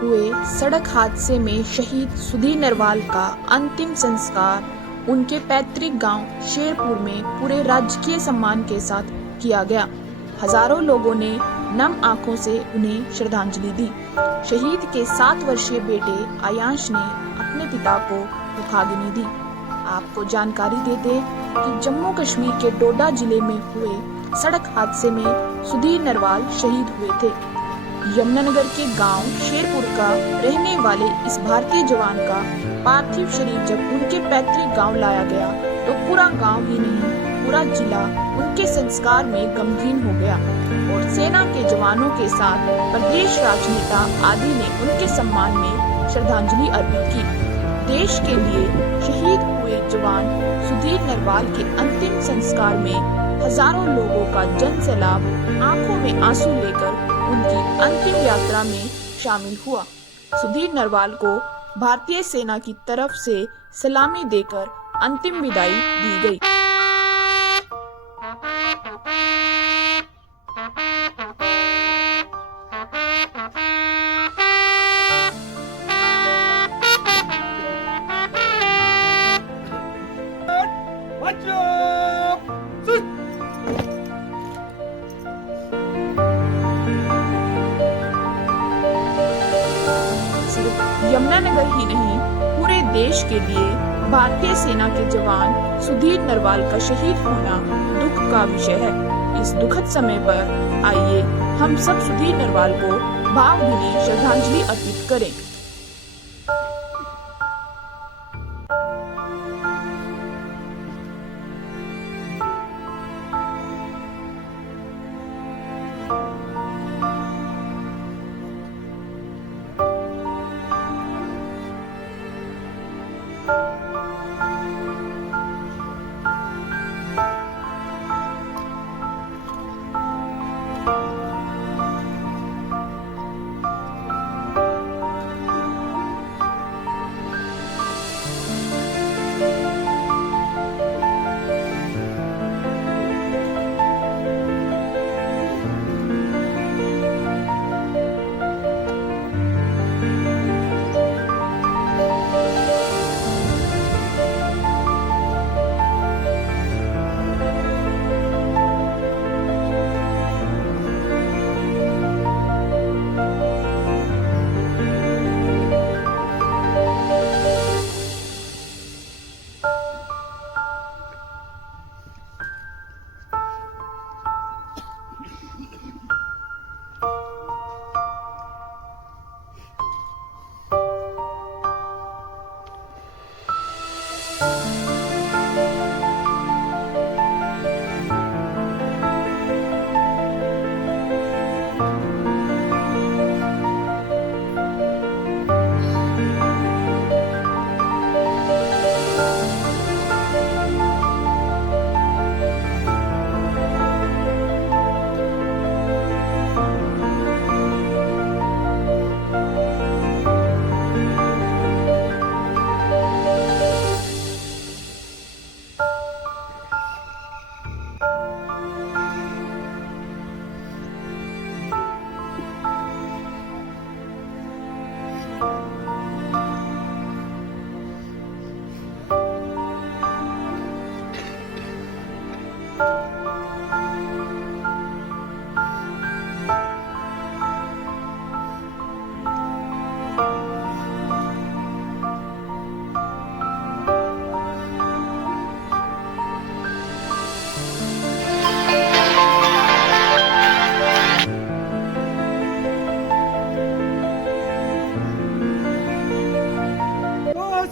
हुए सड़क हादसे में शहीद सुधीर नरवाल का अंतिम संस्कार उनके पैतृक गांव शेरपुर में पूरे राजकीय सम्मान के साथ किया गया। हजारों लोगों ने नम आंखों से उन्हें श्रद्धांजलि दी। शहीद के 7 वर्षीय बेटे आयांश ने अपने पिता को मुखाग्नि दी। आपको जानकारी दे दें कि जम्मू कश्मीर के डोडा जिले में हुए सड़क हादसे में सुधीर नरवाल शहीद हुए थे। यमुनानगर के गांव शेरपुर का रहने वाले इस भारतीय जवान का पार्थिव शरीर जब उनके पैतृक गांव लाया गया तो पूरा गांव ही नहीं पूरा जिला उनके संस्कार में गमगीन हो गया और सेना के जवानों के साथ प्रदेश राजनेता आदि ने उनके सम्मान में श्रद्धांजलि अर्पित की। देश के लिए शहीद हुए जवान सुधीर नरवाल के अंतिम संस्कार में हजारों लोगों का जन सैलाब आंखों में आंसू लेकर उनकी अंतिम यात्रा में शामिल हुआ। सुधीर नरवाल को भारतीय सेना की तरफ से सलामी देकर अंतिम विदाई दी गई। सिर्फ यमुनानगर ही नहीं पूरे देश के लिए भारतीय सेना के जवान सुधीर नरवाल का शहीद होना दुख का विषय है। इस दुखद समय पर आइए हम सब सुधीर नरवाल को भावभीनी श्रद्धांजलि अर्पित करें।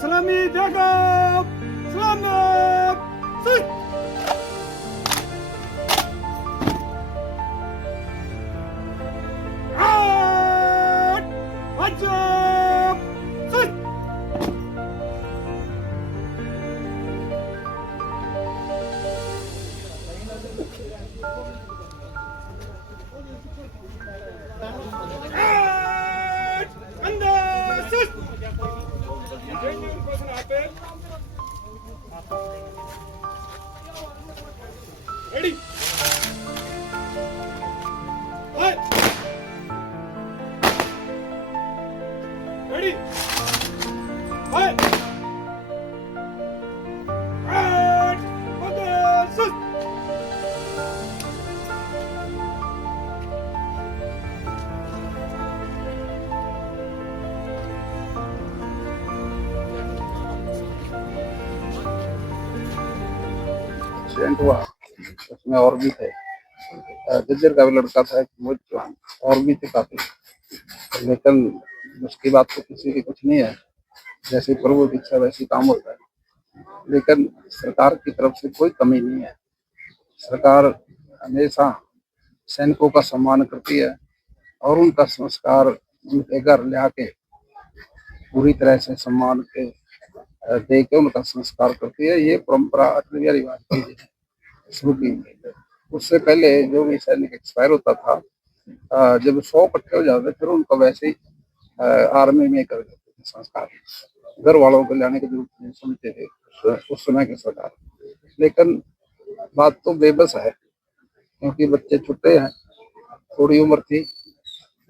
सलामी देगा सलाम सुई आठ अजब सुई आठ अंदर सुई Ready? Fight! एक्सीडेंट हुआ उसमें और भी थे, जज्जर का भी लड़का था, एक मोहित चौहान, और भी थे काफी, लेकिन उसकी बात तो किसी की कुछ नहीं है, जैसे प्रभु की इच्छा वैसी काम होता है। लेकिन सरकार की तरफ से कोई कमी नहीं है, सरकार हमेशा सैनिकों का सम्मान करती है और उनका संस्कार उनके घर ले आके पूरी तरह से सम्मान के दे के उनका संस्कार करती है। ये परंपरा अटल बिहारी वाजपेयी जी ने शुरू की थी। उससे पहले जो भी सैनिक एक्सपायर होता था, जब 100 इकट्ठे हो जाते फिर उनको वैसे ही आर्मी में कर देते थे संस्कार, घर वालों को लाने की जरूरत नहीं समझते थे उस समय की सरकार। लेकिन बात तो बेबस है, क्योंकि बच्चे छुट्टे हैं, थोड़ी उम्र थी,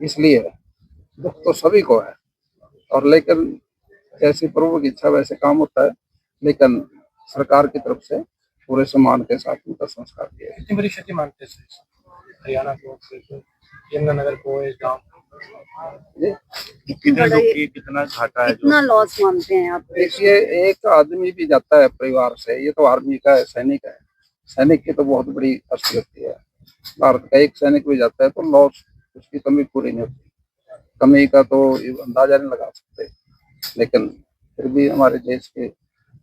इसलिए दुख तो सभी को है। और लेकिन जैसी प्रभु की इच्छा वैसे काम होता है, लेकिन सरकार की तरफ से पूरे सम्मान के साथ उनका संस्कार किया। कितनी बड़ी क्षति मानते हैं हरियाणा को, यमुनानगर को, इस गाँव कितने लोग की कितना घाटा है? कितना लॉस मानते हैं आप? देखिए, एक आदमी भी जाता है परिवार से, ये तो आर्मी का है, सैनिक है, सैनिक की तो बहुत बड़ी हस्ती होती है। भारत का एक सैनिक भी जाता है तो लॉस, उसकी कमी पूरी नहीं होती, कमी का तो अंदाजा नहीं लगा सकते। लेकिन फिर भी हमारे देश के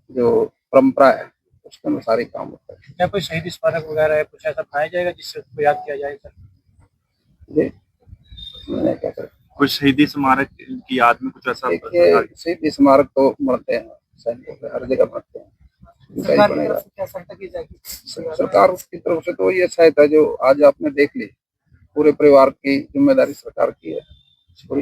जो परंपरा है उसके अनुसार ही काम होता है। क्या कोई शहीद स्मारक वगैरह है, कुछ ऐसा बनाया जाएगा जिससे उसको याद किया जाएगा? जी, मैंने क्या करें, कुछ शहीदी स्मारक की याद में कुछ ऐसा? देखिए, शहीद स्मारक तो बनते हैं सैनिकों के, हर जगह बनते हैं, सरकार की तरफ से क्या सहायता की जाएगी? सरकार की तरफ से तो ये सहायता जो आज आपने देख ली, पूरे परिवार की जिम्मेदारी सरकार की है, पूरी